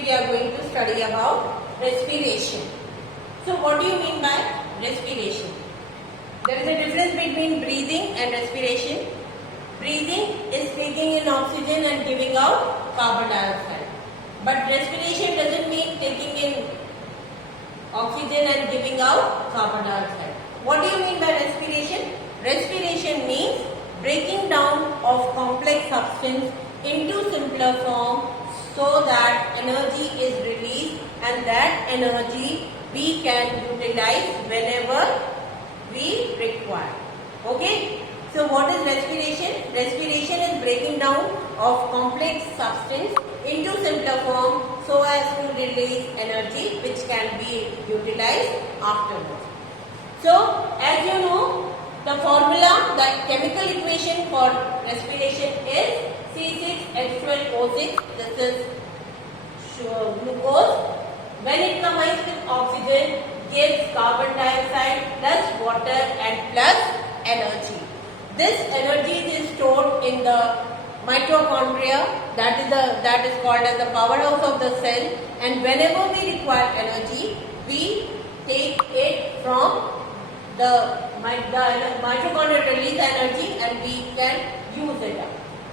Today we are going to study about respiration. So what do you mean by respiration? There is a difference between breathing and respiration. Breathing is taking in oxygen and giving out carbon dioxide. But respiration doesn't mean taking in oxygen and giving out carbon dioxide. What do you mean by respiration? Respiration means breaking down of complex substance into simpler form so that energy is released and that energy we can utilize whenever we require. Okay? So what is respiration? Respiration is breaking down of complex substance into simpler form so as to release energy which can be utilized afterwards. So as you know, the formula, the chemical equation for respiration is C6H12O6. This is glucose. When it combines with oxygen, gives carbon dioxide plus water and plus energy. This energy is stored in the mitochondria, that is called as the powerhouse of the cell, and whenever we require energy, we take it from the mitochondria release energy and we can use it up.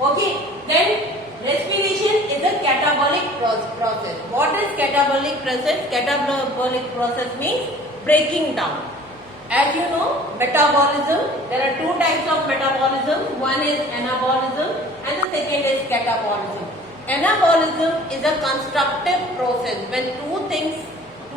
Okay, then respiration is a catabolic process. What is catabolic process? Catabolic process means breaking down. As you know, metabolism, there are two types of metabolism. One is anabolism and the second is catabolism. Anabolism is a constructive process when two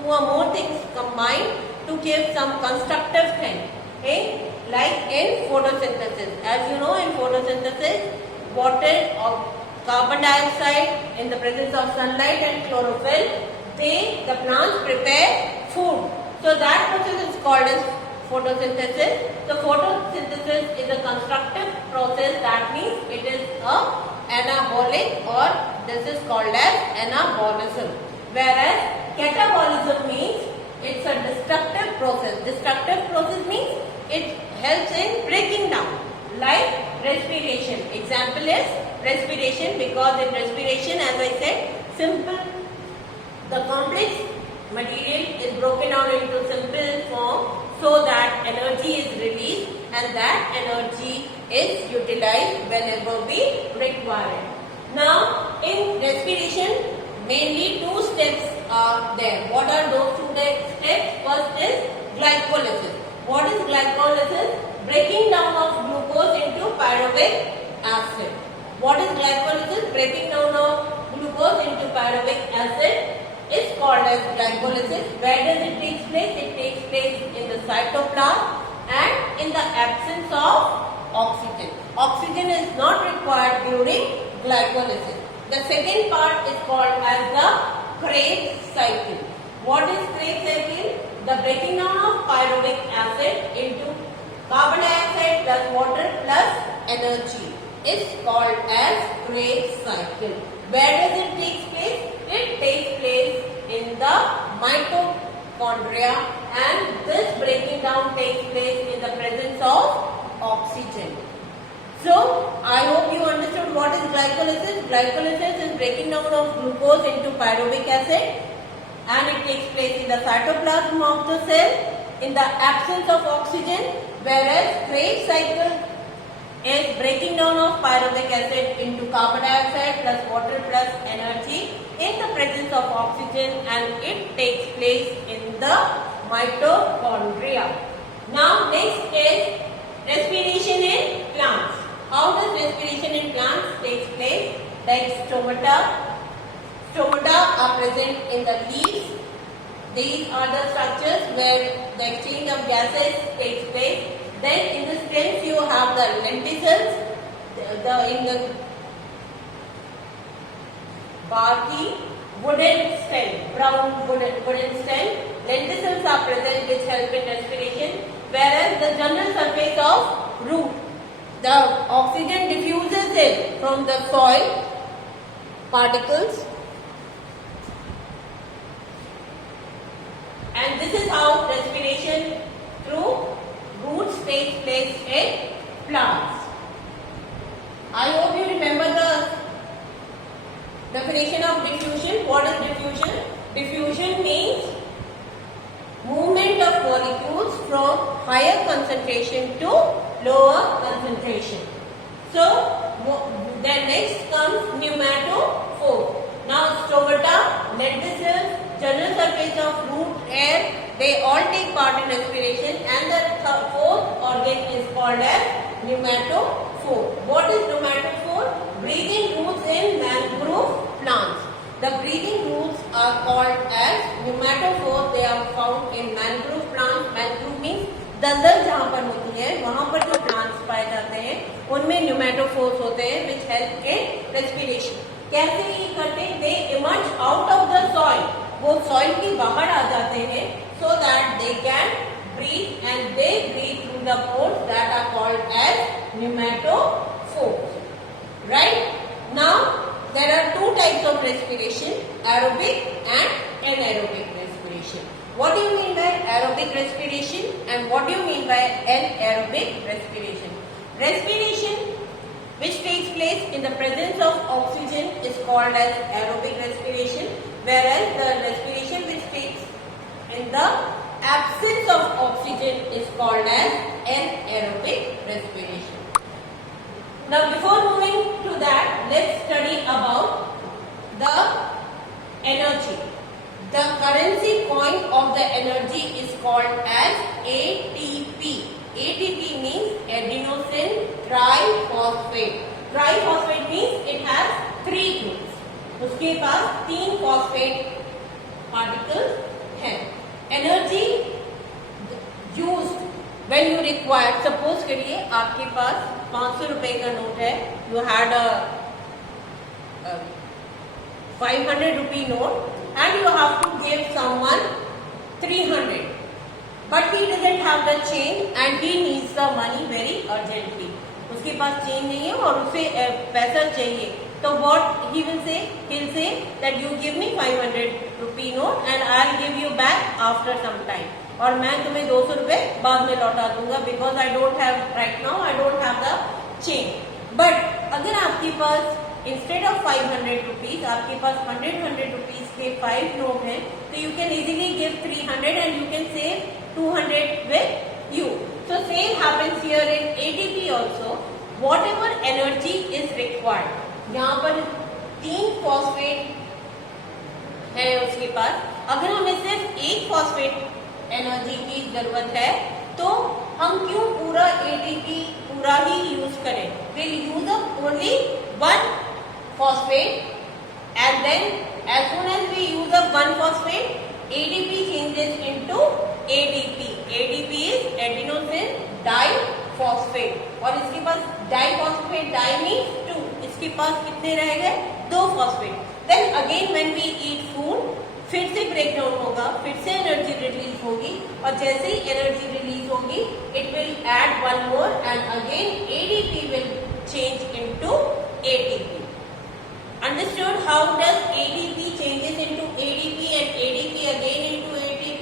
or more things combine to give some constructive thing. Okay? Like in photosynthesis. As you know, in photosynthesis, water or carbon dioxide in the presence of sunlight and chlorophyll, the plants prepare food. So that process is called as photosynthesis. So photosynthesis is a constructive process, that means it is anabolic, or this is called as anabolism. Whereas catabolism means it's a destructive process. Destructive process means it helps in breaking down, like respiration. Example is respiration, because in respiration, as I said, the complex material is broken down into simple form so that energy is released and that energy is utilized whenever we require it. Now, in respiration, mainly two steps are there. What are those two steps? First is glycolysis. What is glycolysis? Breaking down of glucose into pyruvic acid. What is glycolysis? Breaking down of glucose into pyruvic acid is called as glycolysis. Where does it take place? It takes place in the cytoplasm and in the absence of oxygen. Oxygen is not required during glycolysis. The second part is called as the Krebs cycle. What is Krebs cycle? The breaking down of pyruvic acid into carbon dioxide plus water plus energy is called as Krebs cycle. Where does it take place? It takes place in the mitochondria, and this breaking down takes place in the presence of oxygen. So, I hope you understood what is glycolysis. Glycolysis is breaking down of glucose into pyruvic acid, and it takes place in the cytoplasm of the cell in the absence of oxygen, whereas Krebs cycle is breaking down of pyruvic acid into carbon dioxide plus water plus energy in the presence of oxygen, and it takes place in the mitochondria. Now next is respiration in plants. How does respiration in plants take place? Like stomata. Stomata are present in the leaves. These are the structures where the exchange of gases takes place. Then in the stems you have the lenticels, in the barky wooden stem, brown wooden stem. Lenticels are present which help in respiration, whereas the general surface of root, the oxygen diffuses it from the soil particles, and this is how respiration through roots takes place in plants. I hope you remember the Definition of diffusion. What is diffusion? Diffusion means movement of molecules from higher concentration to lower concentration. So then next comes pneumatophore. Now stomata, lead vessels, general surface of root, air, they all take part in respiration, and the fourth organ is called as pneumatophore. What is pneumatophore? Breathing roots in mangrove plants. The breathing roots are called as pneumatophore. They are found in mangrove plants. Mangrove means दलदल जहाँ पर होती है वहाँ पर जो plants पाए जाते हैं उनमें न्यूमेटोफोर्स होते हैं विच हेल्प इन रेस्पिरेशन. कैसे ये करते हैं? They emerge out of the soil. वो सॉइल के बाहर आ जाते हैं so that they can breathe, and they breathe through the pores that are called as pneumatophores. Right? Now there are two types of respiration, aerobic and anaerobic respiration. What do you mean by aerobic respiration and what do you mean by anaerobic respiration? Respiration which takes place in the presence of oxygen is called as aerobic respiration, whereas the respiration which takes in the absence of oxygen is called as anaerobic respiration. Now before moving to that, let's study about the energy. The currency coin of the energy is called as ATP. ATP means adenosine triphosphate. Triphosphate means it has 3 groups. उसके पास 3 phosphate particles हैं. Energy used when you require. Suppose करिए आपके पास 500 रुपए का note है. You had a 500 rupee note and you have to give someone 300, but he doesn't have the change and he needs the money very urgently. उसके पास change नहीं है और उसे पैसा चाहिए. तो what he will say? He'll say that you give me 500 rupee note and I'll give you back after some time. और मैं तुम्हें 200 रुपए बाद में लौटा दूंगा because I don't have right now, I don't have the change. But अगर आपके पास instead of 500 rupees आपके पास 100 rupees के 5 नोट हैं, तो you can easily give 300 and you can save 200 with you. So same happens here in ATP also. Whatever energy is required. यहाँ पर 3 phosphate है उसके पास. अगर हमें सिर्फ एक फॉस्फेट एनर्जी की जरूरत है तो हम क्यों पूरा ATP पूरा ही यूज करें? We'll use up only 1 phosphate, and then as soon as we use up 1 phosphate, ADP changes into ADP. ADP is adenosine diphosphate. और इसके पास diphosphate, di means 2. इसके पास कितने रह गए? 2 phosphate. Then again when we eat food, फिर से break down होगा, फिर से एनर्जी रिलीज होगी और जैसे ही एनर्जी रिलीज होगी it will add 1 more and again ADP will change into ATP. Understood how does ADP changes into ADP and ADP again into ATP?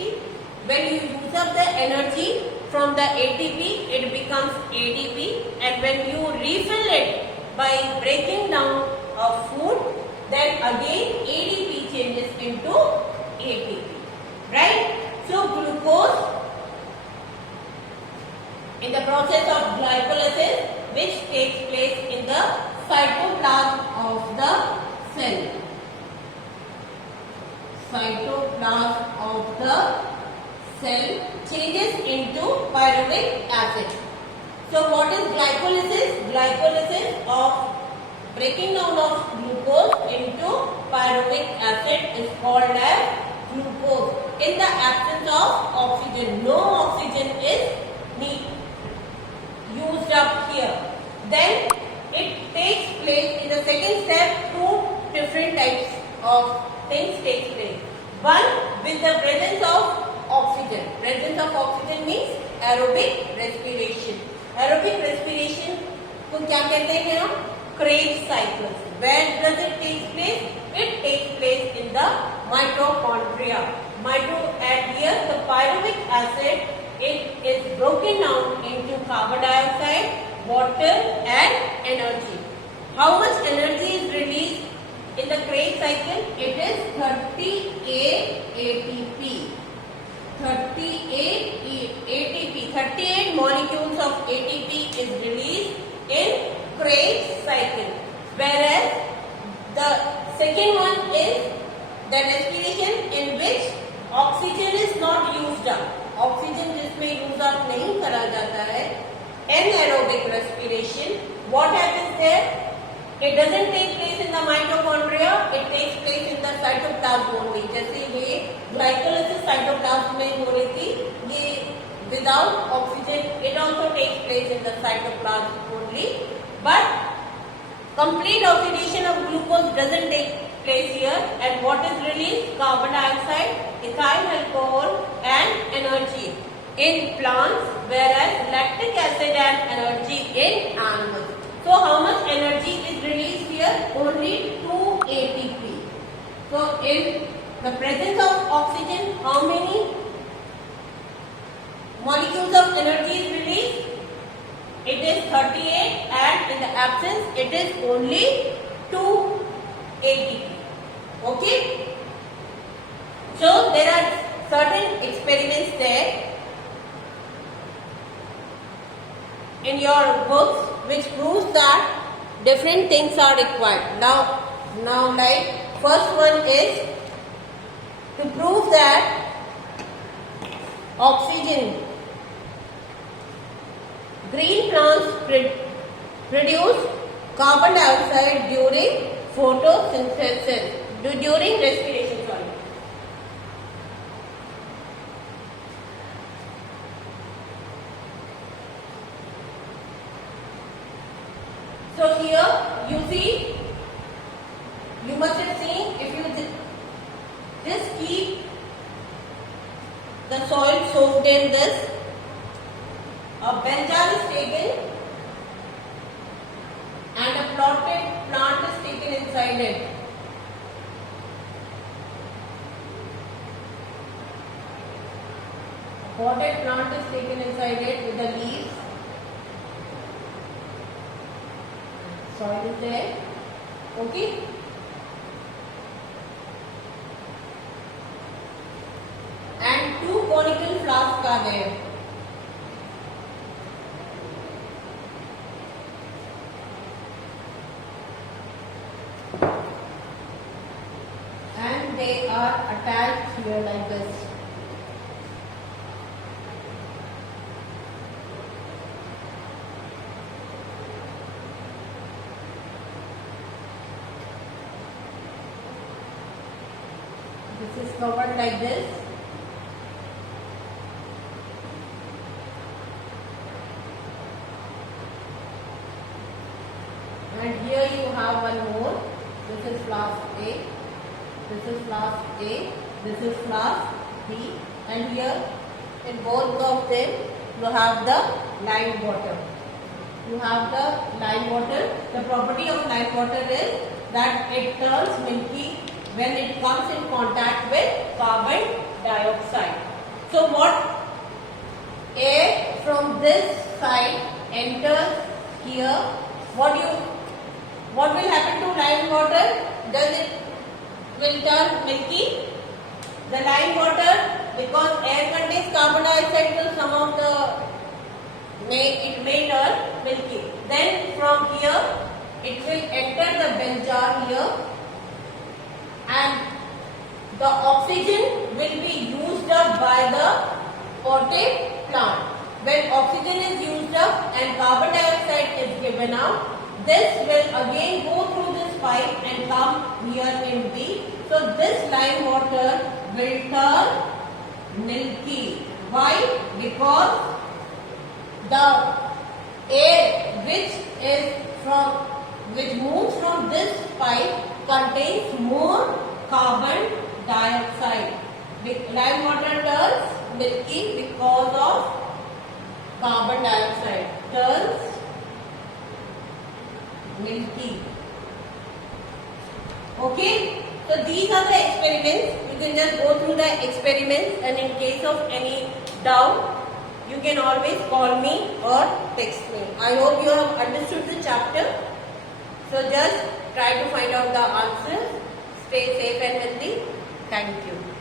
When you use up the energy from the ATP, it becomes ADP, and when you refill it by breaking down of food, then again ADP changes into ATP. Right? So glucose in the process of glycolysis which takes place in the cytoplasm of the cell. Cytoplasm of the cell changes into pyruvic acid. So what is glycolysis? Glycolysis of breaking down of glucose into pyruvic acid is called as glucose. In the absence of oxygen, no oxygen is used up here. Then it takes place in the second step. 2 different types of things take place. One, with the presence of oxygen. Presence of oxygen means aerobic respiration. Aerobic respiration को क्या कहते हैं हम? Krebs cycles. Where does it take place? It takes place in the mitochondria. And here the pyruvic acid, it is broken down into carbon dioxide, water and energy. How much energy is released In the Krebs cycle, it is 38 ATP. 38 ATP. 38 molecules of ATP is released in Krebs cycle. Whereas the second one is the respiration in which oxygen is not used up. Oxygen जिसमें use up नहीं करा जाता है. Anaerobic respiration. What happens there? It doesn't take place in the mitochondria. It takes place in the cytoplasm only. जैसे ये glycolysis cytoplasm में हो रही थी, ये without oxygen, it also takes place in the cytoplasm only. But complete oxidation of glucose doesn't take place here. And what is released? Carbon dioxide, ethyl alcohol, and energy in plants, whereas lactic acid and energy in animals. So how much energy is released here? Only 2 ATP. So in the presence of oxygen, how many molecules of energy is released? It is 38, and in the absence it is only 2 ATP. Okay? So there are certain experiments there in your books which proves that different things are required. Now like first one is to prove that oxygen, green plants produce carbon dioxide during photosynthesis, during respiration. So here you see, you must have seen, if you just keep the soil soaked in this, a bell jar is taken and a plotted plant is taken inside it. A potted plant is taken inside it with the leaves. Soil is there. Okay. And 2 conical flasks are there. And they are attached here like this. This is covered like this. And here you have one more. This is flask A. This is flask A. This is flask B. And here in both of them you have the lime water. You have the lime water. The property of lime water is that it turns milky when it comes in contact with carbon dioxide. So what air from this side enters here, what will happen to lime water? Does it will turn milky? The lime water, because air contains carbon dioxide, so some of it may turn milky. Then from here it will enter the bell jar here, and the oxygen will be used up by the potted plant. When oxygen is used up and carbon dioxide is given out, this will again go through this pipe and come here in B. So this lime water will turn milky. Why? Because the air which moves from this pipe contains more carbon dioxide. Lime water turns milky because of carbon dioxide. Turns milky. Okay? So these are the experiments. You can just go through the experiments, and in case of any doubt, you can always call me or text me. I hope you have understood the chapter. So just try to find out the answers. Stay safe and healthy. Thank you.